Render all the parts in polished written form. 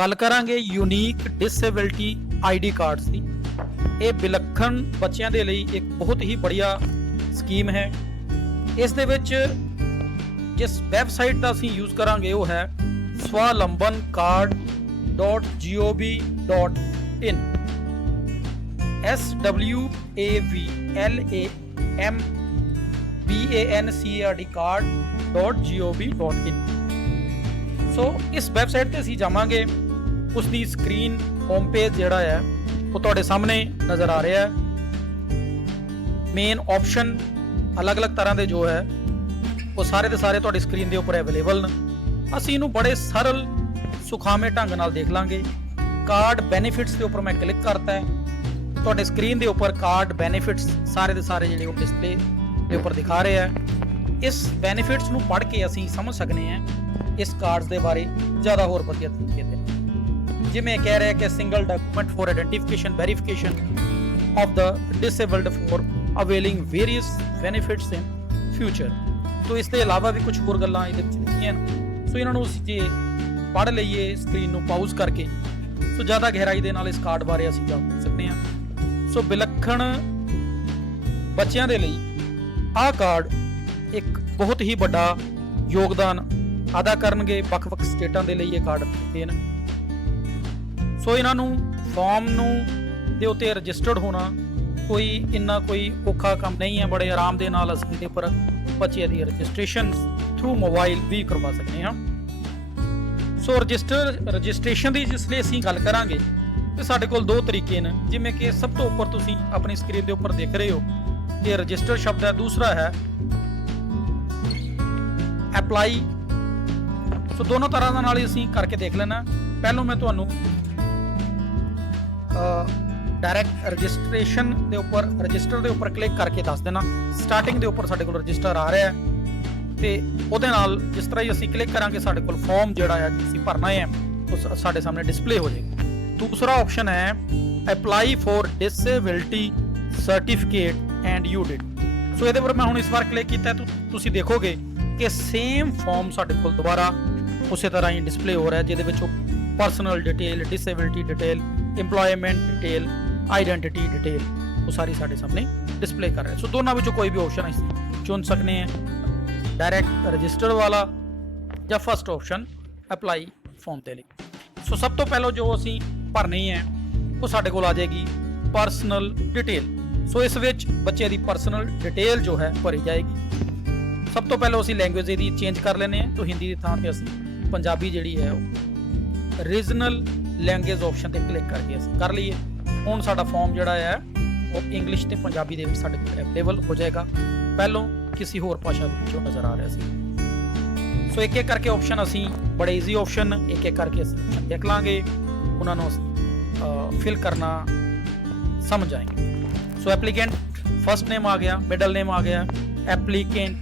ਗੱਲ ਕਰਾਂਗੇ unique disability ID cards ਦੀ। ਇਹ ਵਿਲੱਖਣ ਬੱਚਿਆਂ ਦੇ ਲਈ ਇੱਕ ਬਹੁਤ ਹੀ ਬੜੀਆ ਸਕੀਮ ਹੈ। ਇਸ ਦੇ ਵਿੱਚ ਜਿਸ ਵੈਬਸਾਈਟ ਦਾ ਅਸੀਂ ਯੂਜ਼ ਕਰਾਂਗੇ ਉਹ ਹੈ swavlanCard.gov.in swavlanCard card.gov.in। ਸੋ ਇਸ ਵੈਬਸਾਈਟ ਤੇ ਅਸੀਂ ਜਾਵਾਂਗੇ, ਉਸ ਦੀ ਸਕਰੀਨ ਹੋਮ ਪੇਜ ਜਿਹੜਾ ਹੈ ਉਹ ਤੁਹਾਡੇ ਸਾਹਮਣੇ ਨਜ਼ਰ ਆ ਰਿਹਾ ਹੈ। ਮੇਨ ਆਪਸ਼ਨ ਅਲੱਗ-ਅਲੱਗ ਤਰ੍ਹਾਂ ਦੇ ਜੋ ਹੈ ਉਹ ਸਾਰੇ ਦੇ ਸਾਰੇ ਤੁਹਾਡੀ ਸਕਰੀਨ ਦੇ ਉੱਪਰ ਅਵੇਲੇਬਲ ਨੇ। ਅਸੀਂ ਇਹਨੂੰ ਬੜੇ ਸਰਲ ਸੁਖਾਵੇਂ ਢੰਗ ਨਾਲ ਦੇਖ ਲਾਂਗੇ। ਕਾਰਡ ਬੈਨੀਫਿਟਸ ਦੇ ਉੱਪਰ ਮੈਂ ਕਲਿੱਕ ਕਰਤਾ ਹੈ, ਤੁਹਾਡੇ ਸਕਰੀਨ ਦੇ ਉੱਪਰ ਕਾਰਡ ਬੈਨੀਫਿਟਸ ਸਾਰੇ ਦੇ ਸਾਰੇ ਜਿਹੜੇ ਉਹ ਡਿਸਪਲੇ ਦੇ ਉੱਪਰ ਦਿਖਾ ਰਹੇ ਹੈ। ਇਸ ਬੈਨੀਫਿਟਸ ਨੂੰ ਪੜ੍ਹ ਕੇ ਅਸੀਂ ਸਮਝ ਸਕਨੇ ਹਾਂ ਇਸ ਕਾਰਡਸ ਦੇ ਬਾਰੇ ਜ਼ਿਆਦਾ ਹੋਰ ਵਧੀਆ ਤਰੀਕੇ ਤੇ। ਜਿਵੇਂ ਕਹਿ ਰਿਹਾ ਕਿ single document for identification verification of the disabled for availing various benefits in future. ਤੋਂ ਇਸ ਦੇ ਇਲਾਵਾ ਵੀ ਕੁਝ ਹੋਰ ਗੱਲਾਂ ਇਹਦੇ ਵਿੱਚ ਲਿਖੀਆਂ ਨੇ। ਸੋ ਇਹਨਾਂ ਨੂੰ ਅਸੀਂ ਜੇ ਪੜ੍ਹ ਲਈਏ ਸਕਰੀਨ ਨੂੰ ਪਾਊਜ਼ ਕਰਕੇ, ਸੋ ਜ਼ਿਆਦਾ ਗਹਿਰਾਈ ਦੇ ਨਾਲ ਇਸ ਕਾਰਡ ਬਾਰੇ ਅਸੀਂ ਜਾਣ ਸਕਦੇ ਹਾਂ। ਸੋ ਵਿਲੱਖਣ ਬੱਚਿਆਂ ਦੇ ਲਈ ਆਹ ਕਾਰਡ ਇੱਕ ਬਹੁਤ ਹੀ ਵੱਡਾ ਯੋਗਦਾਨ ਅਦਾ ਕਰਨਗੇ। ਵੱਖ-ਵੱਖ ਸਟੇਟਾਂ ਦੇ ਲਈ ਇਹ ਕਾਰਡ ਦਿੱਤੇ ਨੇ। ਸੋ ਇਹਨਾਂ ਨੂੰ ਫਾਰਮ ਨੂੰ ਦੇ ਉੱਤੇ ਰਜਿਸਟਰਡ ਹੋਣਾ ਕੋਈ ਇੰਨਾ ਕੋਈ ਔਖਾ ਕੰਮ ਨਹੀਂ ਹੈ। ਬੜੇ ਆਰਾਮ ਦੇ ਨਾਲ ਅਸੀਂ ਇਹਦੇ ਉੱਪਰ ਬੱਚਿਆਂ ਦੀ ਰਜਿਸਟ੍ਰੇਸ਼ਨ ਥਰੂ ਮੋਬਾਈਲ ਵੀ ਕਰਵਾ ਸਕਦੇ ਹਾਂ। ਸੋ ਰਜਿਸਟ੍ਰੇਸ਼ਨ ਦੀ ਜਿਸ ਲਈ ਅਸੀਂ ਗੱਲ ਕਰਾਂਗੇ ਤੇ ਸਾਡੇ ਕੋਲ ਦੋ ਤਰੀਕੇ ਨੇ। ਜਿਵੇਂ ਕਿ ਸਭ ਤੋਂ ਉੱਪਰ ਤੁਸੀਂ ਆਪਣੀ ਸਕਰੀਨ ਦੇ ਉੱਪਰ ਦੇਖ ਰਹੇ ਹੋ ਕਿ ਰਜਿਸਟਰ ਸ਼ਬਦ ਹੈ, ਦੂਸਰਾ ਹੈ ਅਪਲਾਈ। ਸੋ ਦੋਨੋਂ ਤਰ੍ਹਾਂ ਦੇ ਨਾਲ ਹੀ ਅਸੀਂ ਕਰਕੇ ਦੇਖ ਲੈਣਾ। ਪਹਿਲੋਂ ਮੈਂ ਤੁਹਾਨੂੰ ਡਾਇਰੈਕਟ ਰਜਿਸਟ੍ਰੇਸ਼ਨ ਦੇ ਉੱਪਰ ਰਜਿਸਟਰ ਦੇ ਉੱਪਰ ਕਲਿੱਕ ਕਰਕੇ ਦੱਸ ਦੇਣਾ। ਸਟਾਰਟਿੰਗ ਦੇ ਉੱਪਰ ਸਾਡੇ ਕੋਲ ਰਜਿਸਟਰ ਆ ਰਿਹਾ ਹੈ ਤੇ ਉਹਦੇ ਨਾਲ ਜਿਸ ਤਰ੍ਹਾਂ ਹੀ ਅਸੀਂ ਕਲਿੱਕ ਕਰਾਂਗੇ ਸਾਡੇ ਕੋਲ ਫਾਰਮ ਜਿਹੜਾ ਹੈ ਅਸੀਂ ਭਰਨਾ ਹੈ ਉਹ ਸਾਡੇ ਸਾਹਮਣੇ ਡਿਸਪਲੇ ਹੋ ਜਾਏਗਾ। ਦੂਸਰਾ ਆਪਸ਼ਨ ਹੈ apply for disability certificate and you did. So ਇਹਦੇ ਉੱਪਰ ਮੈਂ ਹੁਣ ਇਸ ਵਾਰ ਕਲਿੱਕ ਕੀਤਾ, ਤੁਸੀਂ ਦੇਖੋਗੇ ਕਿ ਸੇਮ ਫਾਰਮ ਸਾਡੇ ਕੋਲ ਦੁਬਾਰਾ ਉਸੇ ਤਰ੍ਹਾਂ ਹੀ ਡਿਸਪਲੇ ਹੋ ਰਿਹਾ, ਜਿਹਦੇ ਵਿੱਚ personal detail, disability detail, employment detail, identity detail ਉਹ ਸਾਰੀ ਸਾਡੇ ਸਾਹਮਣੇ ਡਿਸਪਲੇ ਕਰ ਰਿਹਾ। ਸੋ ਦੋਨਾਂ ਵਿੱਚੋਂ ਕੋਈ ਵੀ ਆਪਸ਼ਨ ਅਸੀਂ ਚੁਣ ਸਕਨੇ ਹਾਂ, ਡਾਇਰੈਕਟ ਰਜਿਸਟਰ ਵਾਲਾ ਜਾਂ ਫਸਟ ਆਪਸ਼ਨ ਅਪਲਾਈ ਫਾਰਮ ਦੇ ਲਈ। ਸੋ ਸਭ ਤੋਂ ਪਹਿਲਾਂ ਜੋ ਅਸੀਂ ਭਰਨੀ ਹੈ ਉਹ ਸਾਡੇ ਕੋਲ ਆ ਜਾਏਗੀ ਪਰਸਨਲ ਡਿਟੇਲ। ਸੋ ਇਸ ਵਿੱਚ ਬੱਚੇ ਦੀ ਪਰਸਨਲ ਡਿਟੇਲ ਜੋ ਹੈ ਭਰੀ ਜਾਏਗੀ। ਸਭ ਤੋਂ ਪਹਿਲਾਂ ਅਸੀਂ ਲੈਂਗੁਏਜ ਇਹਦੀ ਚੇਂਜ ਕਰ ਲੈਂਦੇ ਹਾਂ, ਤਾਂ ਹਿੰਦੀ ਦੀ ਥਾਂ ਤੇ ਅਸੀਂ ਪੰਜਾਬੀ ਜਿਹੜੀ ਹੈ ਉਹ ਰੀਜਨਲ ਲੈਂਗੁਏਜ ਆਪਸ਼ਨ ਤੇ ਕਲਿੱਕ ਕਰਕੇ ਅਸੀਂ ਕਰ ਲਈਏ। ਹੁਣ ਸਾਡਾ ਫਾਰਮ ਜਿਹੜਾ ਹੈ ਉਹ ਇੰਗਲਿਸ਼ ਤੇ ਪੰਜਾਬੀ ਦੇ ਵਿੱਚ ਸਾਡੇ ਕੋਲ ਅਵੇਲੇਬਲ ਹੋ ਜਾਏਗਾ। ਪਹਿਲੋਂ ਕਿਸੇ ਹੋਰ ਭਾਸ਼ਾ ਵਿੱਚੋਂ ਨਜ਼ਰ ਆ ਰਿਹਾ ਸੀ। ਸੋ ਇੱਕ ਇੱਕ ਕਰਕੇ ਆਪਸ਼ਨ ਅਸੀਂ ਬੜੇ ਈਜ਼ੀ ਆਪਸ਼ਨ ਇੱਕ ਇੱਕ ਕਰਕੇ ਅਸੀਂ ਦੇਖ ਲਾਂਗੇ, ਉਹਨਾਂ ਨੂੰ ਅਸੀਂ ਫਿਲ ਕਰਨਾ ਸਮਝ ਜਾਏंगे। ਸੋ ਐਪਲੀਕੈਂਟ ਫਸਟ ਨੇਮ ਆ ਗਿਆ, ਮਿਡਲ ਨੇਮ ਆ ਗਿਆ, ਐਪਲੀਕੈਂਟ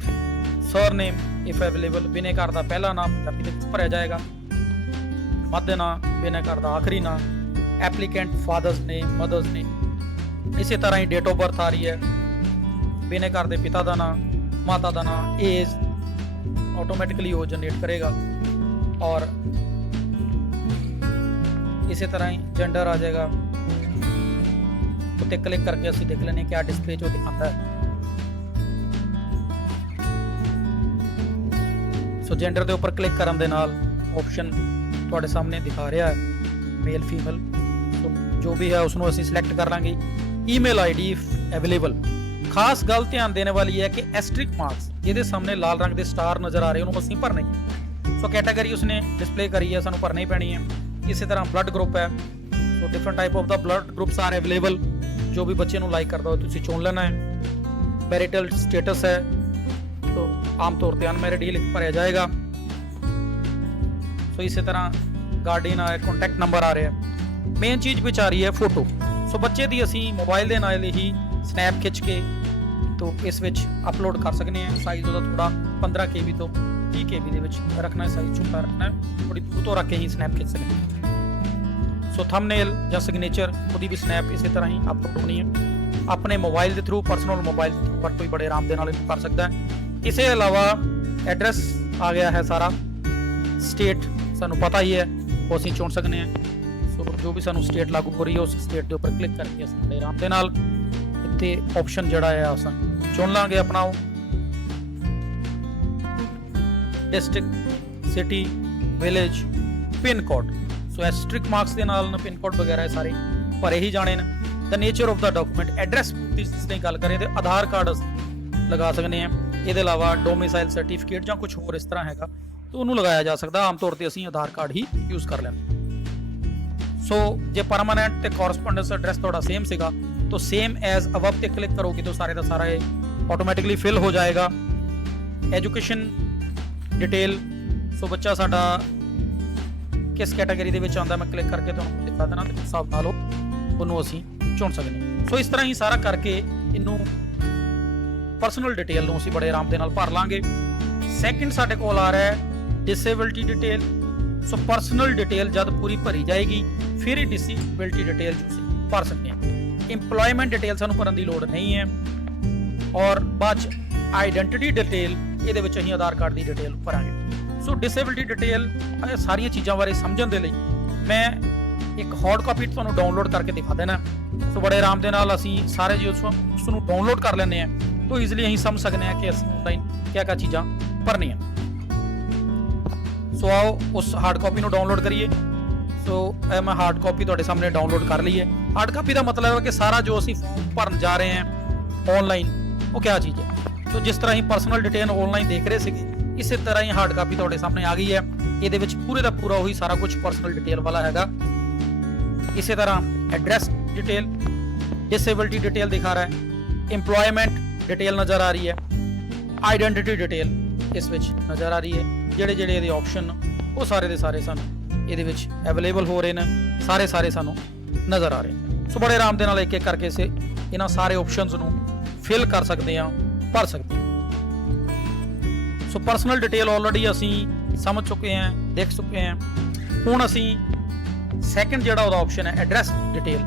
ਸਰਨੇਮ ਇਫ ਅਵੇਲੇਬਲ, ਬਿਨੇਕਾਰ ਦਾ ਪਹਿਲਾ ਨਾਮ ਪੰਜਾਬੀ ਦੇ ਵਿੱਚ ਭਰਿਆ ਜਾਏਗਾ, ਮੱਧ ਨਾਮ, ਬਿਨੇਕਾਰ ਦਾ ਆਖਰੀ ਨਾਮ, ਐਪਲੀਕੈਂਟ ਫਾਦਰਸ ਨੇਮ, ਮਦਰਸ ਨੇਮ। ਇਸੇ ਤਰ੍ਹਾਂ ਹੀ ਡੇਟ ਆਫ ਬਰਥ ਆ ਰਹੀ ਹੈ, ਬਿਨੇਕਾਰ ਦੇ ਪਿਤਾ ਦਾ ਨਾਮ, ਮਾਤਾ ਦਾ ਨਾਮ, ਏਜ ਆਟੋਮੈਟਿਕਲੀ ਉਹ ਜਨਰੇਟ ਕਰੇਗਾ ਔਰ ਇਸੇ ਤਰ੍ਹਾਂ ਹੀ ਜੈਂਡਰ ਆ ਜਾਏਗਾ। ਉੱਤੇ ਕਲਿੱਕ ਕਰਕੇ ਅਸੀਂ ਦੇਖ ਲੈਂਦੇ ਹਾਂ ਕਿਆ ਡਿਸਪਲੇ 'ਚ ਉਹ ਦਿਖਾਉਂਦਾ ਹੈ। ਸੋ ਜੈਂਡਰ ਦੇ ਉੱਪਰ ਕਲਿੱਕ ਕਰਨ ਦੇ ਨਾਲ ਆਪਸ਼ਨ ਤੁਹਾਡੇ ਸਾਹਮਣੇ ਦਿਖਾ ਰਿਹਾ ਹੈ ਮੇਲ ਫੀਮੇਲ। ਸੋ ਜੋ ਵੀ ਹੈ ਉਸ ਨੂੰ ਅਸੀਂ ਸਿਲੈਕਟ ਕਰ ਲਾਂਗੇ। Email ID available. ਖਾਸ ਗੱਲ ਧਿਆਨ ਦੇਣ ਵਾਲੀ ਹੈ ਕਿ ਐਸਟਰਿਕ ਮਾਰਕਸ ਜਿਹਦੇ ਸਾਹਮਣੇ ਲਾਲ ਰੰਗ ਦੇ ਸਟਾਰ ਨਜ਼ਰ ਆ ਰਹੇ ਉਹਨੂੰ ਅਸੀਂ ਭਰਨੇ ਹੈ। ਸੋ ਕੈਟਾਗਰੀ ਉਸਨੇ ਡਿਸਪਲੇ ਕਰੀ ਹੈ, ਸਾਨੂੰ ਭਰਨੀ ਪੈਣੀ ਹੈ। ਇਸੇ ਤਰ੍ਹਾਂ ਬਲੱਡ ਗਰੁੱਪ ਹੈ, so different type of the blood groups are available. ਜੋ ਵੀ ਬੱਚੇ ਨੂੰ ਲਾਈਕ ਕਰਦਾ ਹੋ ਤੁਸੀਂ ਚੁਣ ਲੈਣਾ ਹੈ। ਮੈਰਿਟਲ ਸਟੇਟਸ ਹੈ, ਸੋ ਆਮ ਤੌਰ ਤੇ ਅਨਮੈਰਿਡ ਹੀ ਲਿਖ ਭਰਿਆ ਜਾਏਗਾ। ਸੋ ਇਸੇ ਤਰ੍ਹਾਂ ਗਾਰਡੀਅਨ ਆ, ਕੰਟੈਕਟ ਨੰਬਰ ਆ ਰਿਹਾ। ਮੇਨ ਚੀਜ਼ ਵਿੱਚ ਆ ਰਹੀ ਹੈ ਫੋਟੋ। ਸੋ ਬੱਚੇ ਦੀ ਅਸੀਂ ਮੋਬਾਈਲ ਦੇ ਨਾਲ ਹੀ ਸਨੈਪ ਖਿੱਚ ਕੇ ਤੋਂ ਇਸ ਵਿੱਚ ਅਪਲੋਡ ਕਰ ਸਕਦੇ ਹਾਂ। ਸਾਈਜ਼ ਉਹਦਾ ਥੋੜਾ 15 KB ਤੋਂ 30 KB ਦੇ ਵਿੱਚ ਰੱਖਣਾ ਹੈ, ਸਾਈਜ਼ ਛੋਟਾ ਰੱਖਣਾ ਹੈ, ਥੋੜੀ ਦੂਰ ਤੋਂ ਰੱਖ ਕੇ ਹੀ ਸਨੈਪ ਖਿੱਚ ਸਕਦੇ ਹਾਂ। ਸੋ ਥੰਬਨੇਲ ਜਾਂ ਸਿਗਨੇਚਰ ਉਹਦੀ ਵੀ ਸਨੈਪ ਇਸੇ ਤਰ੍ਹਾਂ ਹੀ ਅਪਲੋਡ ਹੋਣੀ ਹੈ। ਆਪਣੇ ਮੋਬਾਈਲ ਦੇ ਥਰੂ, ਪਰਸਨਲ ਮੋਬਾਈਲ ਦੇ ਥਰੂ, ਪਰ ਕੋਈ ਬੜੇ ਆਰਾਮ ਦੇ ਨਾਲ ਇਹਨੂੰ ਕਰ ਸਕਦਾ ਹੈ। ਇਸੇ ਇਲਾਵਾ ਐਡਰੈਸ ਆ ਗਿਆ ਹੈ ਸਾਰਾ, ਸਟੇਟ ਸਾਨੂੰ ਪਤਾ ਹੀ ਹੈ, ਉਹ ਅਸੀਂ ਚੁਣ ਸਕਦੇ ਹਾਂ। ਸੋ ਜੋ ਵੀ ਸਾਨੂੰ ਸਟੇਟ ਲਾਗੂ ਹੋ ਰਹੀ ਹੈ ਉਸ ਸਟੇਟ ਦੇ ਉੱਪਰ ਕਲਿੱਕ ਕਰਕੇ ਅਸੀਂ ਬੜੇ ਆਰਾਮ ਦੇ ਨਾਲ ਇੱਥੇ ਆਪਸ਼ਨ ਜਿਹੜਾ ਹੈ ਅਸੀਂ ਚੁਣ ਲਾਂਗੇ ਆਪਣਾ ਉਹ district, city, village, pin code. So asterisk marks ਦੇ ਨਾਲ ਪਿਨ ਕੋਡ ਵਗੈਰਾ ਇਹ ਸਾਰੇ ਭਰੇ ਹੀ ਜਾਣੇ ਨੇ। The nature of the document, address ਦੀ ਜਿਸ ਗੱਲ ਕਰੀਏ ਤੇ ਆਧਾਰ ਕਾਰਡ ਅਸੀਂ ਲਗਾ ਸਕਦੇ ਹਾਂ। ਇਹਦੇ ਇਲਾਵਾ ਡੋਮਿਸਾਈਲ ਸਰਟੀਫਿਕੇਟ ਜਾਂ ਕੁਝ ਹੋਰ ਇਸ ਤਰ੍ਹਾਂ ਹੈਗਾ ਤਾਂ ਉਹਨੂੰ ਲਗਾਇਆ ਜਾ ਸਕਦਾ। ਆਮ ਤੌਰ ਤੇ ਅਸੀਂ ਆਧਾਰ ਕਾਰਡ ਹੀ ਯੂਜ਼ ਕਰ ਲੈਂਦੇ। ਸੋ ਜੇ ਪਰਮਾਨੈਂਟ ਤੇ ਕੋਰਸਪੋਂਡੈਂਸ ਐਡਰੈਸ ਤੁਹਾਡਾ ਸੇਮ ਸੀਗਾ ਤਾਂ ਸੇਮ ਐਜ਼ ਅਬਵ ਤੇ ਕਲਿੱਕ ਕਰੋਗੇ ਤਾਂ ਸਾਰੇ ਦਾ ਸਾਰਾ ਇਹ ਆਟੋਮੈਟਿਕਲੀ ਫਿਲ ਹੋ ਜਾਏਗਾ। ਐਜੂਕੇਸ਼ਨ ਡਿਟੇਲ, ਸੋ ਬੱਚਾ ਸਾਡਾ ਕਿਸ ਕੈਟਾਗਰੀ ਦੇ ਵਿੱਚ ਆਉਂਦਾ ਮੈਂ ਕਲਿੱਕ ਕਰਕੇ ਤੁਹਾਨੂੰ ਦਿਖਾ ਦੇਣਾ ਤੇ ਹਿਸਾਬ ਨਾਲ ਉਹਨੂੰ ਅਸੀਂ ਚੁਣ ਸਕਦੇ ਹਾਂ। ਸੋ ਇਸ ਤਰ੍ਹਾਂ ਹੀ ਸਾਰਾ ਕਰਕੇ ਇਹਨੂੰ ਪਰਸਨਲ ਡਿਟੇਲ ਨੂੰ ਅਸੀਂ ਬੜੇ ਆਰਾਮ ਦੇ ਨਾਲ ਭਰ ਲਾਂਗੇ। ਸੈਕਿੰਡ ਸਾਡੇ ਕੋਲ ਆ ਰਿਹਾ ਹੈ ਡਿਸੇਬਿਲਟੀ ਡਿਟੇਲ। ਸੋ ਪਰਸਨਲ ਡਿਟੇਲ ਜਦ ਪੂਰੀ ਭਰੀ ਜਾਏਗੀ ਫਿਰ ਹੀ ਡਿਸੇਬਿਲਟੀ ਡਿਟੇਲ ਤੁਸੀਂ ਭਰ ਸਕਦੇ ਹਾਂ। ਇੰਪਲੋਇਮੈਂਟ ਡਿਟੇਲ ਸਾਨੂੰ ਭਰਨ ਦੀ ਲੋੜ ਨਹੀਂ ਹੈ। ਔਰ ਬਾਅਦ ਚ ਆਈਡੈਂਟੀਟੀ ਡਿਟੇਲ, ਇਹਦੇ ਵਿੱਚ ਅਸੀਂ ਆਧਾਰ ਕਾਰਡ ਦੀ ਡਿਟੇਲ ਭਰਾਂਗੇ। ਸੋ ਡਿਸੇਬਿਲਟੀ ਡਿਟੇਲ ਸਾਰੀਆਂ ਚੀਜ਼ਾਂ ਬਾਰੇ ਸਮਝਣ ਦੇ ਲਈ ਮੈਂ ਇੱਕ ਹਾਰਡ ਕਾਪੀ ਤੁਹਾਨੂੰ ਡਾਊਨਲੋਡ ਕਰਕੇ ਦਿਖਾ ਦੇਣਾ। ਸੋ ਬੜੇ ਆਰਾਮ ਦੇ ਨਾਲ ਅਸੀਂ ਸਾਰੇ ਜੀ ਉਸ ਨੂੰ ਡਾਊਨਲੋਡ ਕਰ ਲੈਂਦੇ ਹਾਂ ਤਾਂ ਈਜ਼ੀਲੀ ਅਸੀਂ ਸਮਝ ਸਕਦੇ ਹਾਂ ਕਿ ਅਸੀਂ ਆਨਲਾਈਨ ਕਿਆ ਚੀਜ਼ਾਂ ਭਰਨੀਆਂ। ਸੋ ਆਓ ਉਸ ਹਾਰਡ ਕਾਪੀ ਨੂੰ ਡਾਊਨਲੋਡ ਕਰੀਏ। ਸੋ ਇਹ ਮੈਂ ਹਾਰਡ ਕਾਪੀ ਤੁਹਾਡੇ ਸਾਹਮਣੇ ਡਾਊਨਲੋਡ ਕਰ ਲਈ ਹੈ। ਹਾਰਡ ਕਾਪੀ ਦਾ ਮਤਲਬ ਹੈ ਕਿ ਸਾਰਾ ਜੋ ਅਸੀਂ ਫਾਰਮ ਭਰਨ ਜਾ ਰਹੇ ਹਾਂ ਆਨਲਾਈਨ ਉਹ ਕਿਆ ਚੀਜ਼ ਹੈ। ਸੋ ਜਿਸ ਤਰ੍ਹਾਂ ਹੀ ਪਰਸਨਲ ਡਿਟੇਲ ਆਨਲਾਈਨ ਦੇਖ ਰਹੇ ਸੀਗੇ ਇਸੇ ਤਰ੍ਹਾਂ ਹੀ ਹਾਰਡ ਕਾਪੀ ਤੁਹਾਡੇ ਸਾਹਮਣੇ ਆ ਗਈ ਹੈ। ਇਹਦੇ ਵਿੱਚ ਪੂਰੇ ਦਾ ਪੂਰਾ ਉਹੀ ਸਾਰਾ ਕੁਝ ਪਰਸਨਲ ਡਿਟੇਲ ਵਾਲਾ ਹੈਗਾ। ਇਸੇ ਤਰ੍ਹਾਂ ਐਡਰੈਸ ਡਿਟੇਲ, डिसेबिलिटी डिटेल दिखा रहा है, एम्प्लॉयमेंट डिटेल नज़र आ रही है, आइडेंटिटी डिटेल इस विच नज़र आ रही है। ਜਿਹੜੇ ਜਿਹੜੇ ਇਹਦੇ ਆਪਸ਼ਨ ਉਹ ਸਾਰੇ ਦੇ ਸਾਰੇ ਸਾਨੂੰ ਇਹਦੇ ਵਿੱਚ ਅਵੇਲੇਬਲ ਹੋ ਰਹੇ ਨੇ, ਸਾਰੇ ਸਾਨੂੰ ਨਜ਼ਰ ਆ ਰਹੇ ਨੇ। ਸੋ ਬੜੇ ਆਰਾਮ ਦੇ ਨਾਲ ਇੱਕ ਇੱਕ ਕਰਕੇ ਸੇ ਇਹਨਾਂ ਸਾਰੇ ਆਪਸ਼ਨਸ ਨੂੰ ਫਿਲ ਕਰ ਸਕਦੇ ਹਾਂ, ਭਰ ਸਕਦੇ ਹਾਂ। ਸੋ ਪਰਸਨਲ ਡਿਟੇਲ ਆਲਰੇਡੀ ਅਸੀਂ ਸਮਝ ਚੁੱਕੇ ਹਾਂ, ਦੇਖ ਚੁੱਕੇ ਹਾਂ। ਹੁਣ ਅਸੀਂ ਸੈਕੰਡ ਜਿਹੜਾ ਉਹਦਾ ਆਪਸ਼ਨ ਹੈ ਐਡਰੈਸ ਡਿਟੇਲ,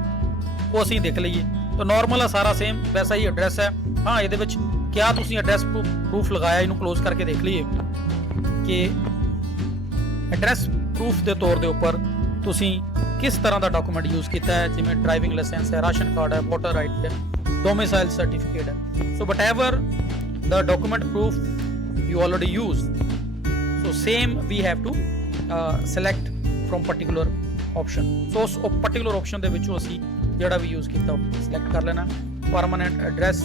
ਉਹ ਅਸੀਂ ਦੇਖ ਲਈਏ। ਤਾਂ ਨਾਰਮਲ ਹੈ ਸਾਰਾ ਸੇਮ ਵੈਸਾ ਹੀ ਐਡਰੈਸ ਹੈ। ਹਾਂ ਇਹਦੇ ਵਿੱਚ ਕਿਆ ਤੁਸੀਂ ਐਡਰੈਸ ਪ੍ਰੂਫ ਲਗਾਇਆ, ਇਹਨੂੰ ਕਲੋਜ਼ ਕਰਕੇ ਦੇਖ ਲਈਏ ਕਿ ਐਡਰੈਸ ਪ੍ਰੂਫ ਦੇ ਤੌਰ ਦੇ ਉੱਪਰ ਤੁਸੀਂ ਕਿਸ ਤਰ੍ਹਾਂ ਦਾ ਡਾਕੂਮੈਂਟ ਯੂਜ਼ ਕੀਤਾ ਹੈ, ਜਿਵੇਂ ਡਰਾਈਵਿੰਗ ਲਾਇਸੈਂਸ ਹੈ, ਰਾਸ਼ਨ ਕਾਰਡ ਹੈ, ਵੋਟਰ ਆਈਡੀ ਹੈ, ਡੋਮਿਸਾਈਲ ਸਰਟੀਫਿਕੇਟ ਹੈ। ਸੋ whatever the document proof you already used, so same we have to select from particular option। so ਉਸ particular option ਦੇ ਵਿੱਚੋਂ ਅਸੀਂ ਜਿਹੜਾ ਵੀ ਯੂਜ਼ ਕੀਤਾ ਉਹ ਸਿਲੈਕਟ ਕਰ ਲੈਣਾ। ਪਰਮਾਨੈਂਟ ਐਡਰੈਸ,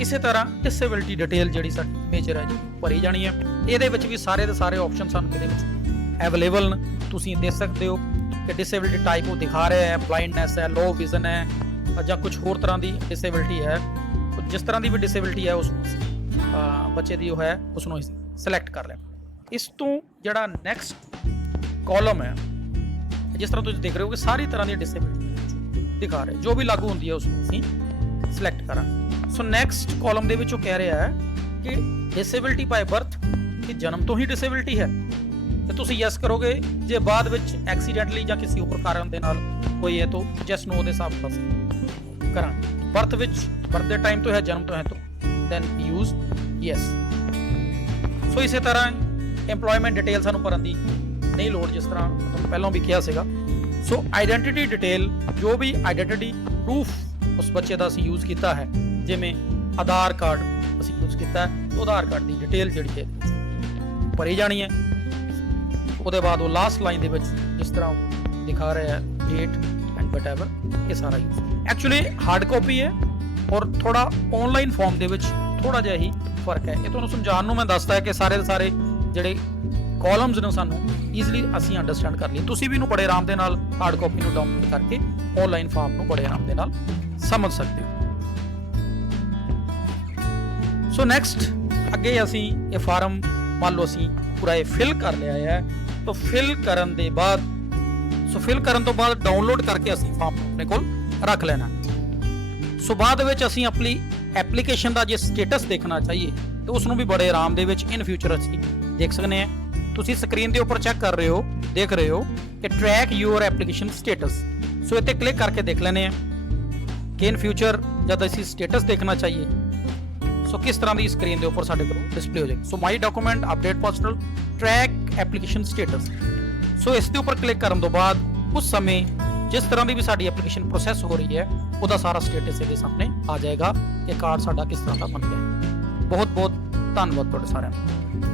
ਇਸੇ ਤਰ੍ਹਾਂ ਡਿਸੇਬਿਲਿਟੀ ਡਿਟੇਲ ਜਿਹੜੀ ਸਾਡੀ ਮੇਜਰ ਹੈ ਜੀ ਭਰੀ ਜਾਣੀ ਹੈ। ਇਹਦੇ ਵਿੱਚ ਵੀ ਸਾਰੇ ਦੇ ਸਾਰੇ ਆਪਸ਼ਨ ਸਾਨੂੰ ਇਹਦੇ ਵਿੱਚ ਅਵੇਲੇਬਲ ਨੇ। ਤੁਸੀਂ ਦੇਖ ਸਕਦੇ ਹੋ ਕਿ ਡਿਸੇਬਿਲਿਟੀ ਟਾਈਪ ਉਹ ਦਿਖਾ ਰਿਹਾ ਹੈ, ਬਲਾਈਂਡਨੈਸ ਹੈ, ਲੋ ਵਿਜ਼ਨ ਹੈ, ਜਾਂ ਕੁਝ ਹੋਰ ਤਰ੍ਹਾਂ ਦੀ ਡਿਸੇਬਿਲਿਟੀ ਹੈ। ਜਿਸ ਤਰ੍ਹਾਂ ਦੀ ਵੀ ਡਿਸੇਬਿਲਿਟੀ ਹੈ ਉਸ ਬੱਚੇ ਦੀ ਉਹ ਹੈ ਉਸ ਨੂੰ ਸਿਲੈਕਟ ਕਰ ਲੈਣਾ। ਇਸ ਤੋਂ ਜਿਹੜਾ ਨੈਕਸਟ ਕਾਲਮ ਹੈ, ਜਿਸ ਤਰ੍ਹਾਂ ਤੁਸੀਂ ਦੇਖ ਰਹੇ ਹੋ ਕਿ ਸਾਰੀ ਤਰ੍ਹਾਂ ਦੀ ਡਿਸੇਬਿਲਿਟੀ ਦਿਖਾ ਰਿਹਾ, ਜੋ ਵੀ ਲਾਗੂ ਹੁੰਦੀ ਹੈ ਉਸ ਨੂੰ ਅਸੀਂ ਸਿਲੈਕਟ ਕਰਾਂਗੇ। ਸੋ ਨੈਕਸਟ ਕਾਲਮ ਦੇ ਵਿੱਚ ਉਹ ਕਹਿ ਰਿਹਾ ਹੈ ਕਿ ਡਿਸੇਬਿਲਿਟੀ ਬਾਈ ਬਰਥ, ਕਿ ਜਨਮ ਤੋਂ ਹੀ ਡਿਸੇਬਿਲਿਟੀ ਹੈ, ਤੇ ਤੁਸੀਂ ਯੈਸ ਕਰੋਗੇ। ਜੇ ਬਾਅਦ ਵਿੱਚ ਐਕਸੀਡੈਂਟਲੀ ਜਾਂ ਕਿਸੇ ਹੋਰ ਕਾਰਨ ਦੇ ਨਾਲ ਕੋਈ ਹੈ ਤਾਂ ਜਸਟ ਨੋ ਦੇ ਹਿਸਾਬ ਨਾਲ ਕਰਾਂਗੇ। ਬਰਥ ਵਿੱਚ ਬਰਥ ਦੇ ਟਾਈਮ ਤੋਂ ਹੈ, ਜਨਮ ਤੋਂ ਹੈ ਤਾਂ then use yes। ਸੋ ਇਸੇ ਤਰ੍ਹਾਂ ਐਮਪਲੋਇਮੈਂਟ ਡਿਟੇਲ ਸਾਨੂੰ ਭਰਨ ਦੀ ਨਹੀਂ ਲੋੜ, ਜਿਸ ਤਰ੍ਹਾਂ ਤੁਹਾਨੂੰ ਪਹਿਲਾਂ ਵੀ ਕਿਹਾ ਸੀਗਾ। ਸੋ ਆਈਡੈਂਟੀਟੀ ਡਿਟੇਲ, ਜੋ ਵੀ ਆਈਡੈਂਟੀਟੀ ਪ੍ਰੂਫ ਉਸ ਬੱਚੇ ਦਾ ਅਸੀਂ ਯੂਜ਼ ਕੀਤਾ ਹੈ, ਜਿਵੇਂ ਆਧਾਰ ਕਾਰਡ ਅਸੀਂ ਯੂਜ਼ ਕੀਤਾ ਹੈ, ਤਾਂ ਆਧਾਰ ਕਾਰਡ ਦੀ ਡਿਟੇਲ ਜਿਹੜੀ ਹੈ ਭਰੀ ਜਾਣੀ ਹੈ। ਉਹਦੇ ਬਾਅਦ ਉਹ ਲਾਸਟ ਲਾਈਨ ਦੇ ਵਿੱਚ ਜਿਸ ਤਰ੍ਹਾਂ ਦਿਖਾ ਰਿਹਾ ਹੈ ਡੇਟ ਐਂਡ ਵਟਐਵਰ, ਇਹ ਸਾਰਾ ਯੂਜ਼ ਐਕਚੁਅਲੀ ਹਾਰਡ ਕਾਪੀ ਹੈ ਔਰ ਥੋੜਾ ਆਨਲਾਈਨ ਫਾਰਮ ਦੇ ਵਿੱਚ ਥੋੜਾ ਜਿਹਾ ਹੀ ਫਰਕ ਹੈ। ਇਹ ਤੁਹਾਨੂੰ ਸਮਝਾਉਣ ਨੂੰ ਮੈਂ ਦੱਸਦਾ ਹੈ ਕਿ ਸਾਰੇ ਦੇ ਸਾਰੇ ਜਿਹੜੇ ਕਾਲਮਸ ਨੇ ਸਾਨੂੰ ਈਜ਼ੀਲੀ ਅਸੀਂ ਅੰਡਰਸਟੈਂਡ ਕਰ ਲਈਏ। ਤੁਸੀਂ ਵੀ ਇਹਨੂੰ ਬੜੇ ਆਰਾਮ ਦੇ ਨਾਲ ਹਾਰਡ ਕਾਪੀ ਨੂੰ ਡਾਊਨਲੋਡ ਕਰਕੇ ਆਨਲਾਈਨ ਫਾਰਮ ਨੂੰ ਬੜੇ ਆਰਾਮ ਦੇ ਨਾਲ ਸਮਝ ਸਕਦੇ ਹੋ। ਸੋ ਨੈਕਸਟ ਅੱਗੇ ਅਸੀਂ ਇਹ ਫਾਰਮ ਮੰਨ ਲਓ ਅਸੀਂ ਪੂਰਾ ਇਹ ਫਿਲ ਕਰ ਲਿਆ ਹੈ, ਤਾਂ ਫਿਲ ਕਰਨ ਦੇ ਬਾਅਦ ਫਿਲ ਕਰਨ ਤੋਂ ਬਾਅਦ ਡਾਊਨਲੋਡ ਕਰਕੇ ਅਸੀਂ ਫਾਰਮ ਆਪਣੇ ਕੋਲ ਰੱਖ ਲੈਣਾ। ਸੋ ਬਾਅਦ ਵਿੱਚ ਅਸੀਂ ਆਪਣੀ ਐਪਲੀਕੇਸ਼ਨ ਦਾ ਜੇ ਸਟੇਟਸ ਦੇਖਣਾ ਚਾਹੀਏ ਤਾਂ ਉਸ ਨੂੰ ਵੀ ਬੜੇ ਆਰਾਮ ਦੇ ਵਿੱਚ ਇਨ ਫਿਊਚਰ ਅਸੀਂ ਦੇਖ ਸਕਦੇ ਹਾਂ। ਤੁਸੀਂ ਸਕਰੀਨ ਦੇ ਉੱਪਰ ਚੈੱਕ ਕਰ ਰਹੇ ਹੋ, ਦੇਖ ਰਹੇ ਹੋ ਕਿ ਟਰੈਕ ਯੂਅਰ ਐਪਲੀਕੇਸ਼ਨ ਸਟੇਟਸ। ਸੋ ਇੱਥੇ ਕਲਿੱਕ ਕਰਕੇ ਦੇਖ ਲੈਂਦੇ ਹਾਂ ਕਿ ਇਨ ਫਿਊਚਰ ਜਦ ਅਸੀਂ ਸਟੇਟਸ ਦੇਖਣਾ ਚਾਹੀਏ ਸੋ ਕਿਸ ਤਰ੍ਹਾਂ ਦੀ ਸਕਰੀਨ ਦੇ ਉੱਪਰ ਸਾਡੇ ਕੋਲ ਡਿਸਪਲੇ ਹੋ ਜਾਏ। So my document update personal track application status. So ਇਸ ਦੇ ਉੱਪਰ ਕਲਿੱਕ ਕਰਨ ਤੋਂ ਬਾਅਦ ਉਸ ਸਮੇਂ ਜਿਸ ਤਰ੍ਹਾਂ ਦੀ ਵੀ ਸਾਡੀ ਐਪਲੀਕੇਸ਼ਨ ਪ੍ਰੋਸੈਸ ਹੋ ਰਹੀ ਹੈ ਉਹਦਾ ਸਾਰਾ ਸਟੇਟਸ ਇਹਦੇ ਸਾਹਮਣੇ ਆ ਜਾਏਗਾ ਕਿ ਕਾਰਡ ਸਾਡਾ ਕਿਸ ਤਰ੍ਹਾਂ ਦਾ ਬਣ ਗਿਆ। ਬਹੁਤ ਬਹੁਤ ਧੰਨਵਾਦ ਤੁਹਾਡੇ ਸਾਰਿਆਂ ਦਾ।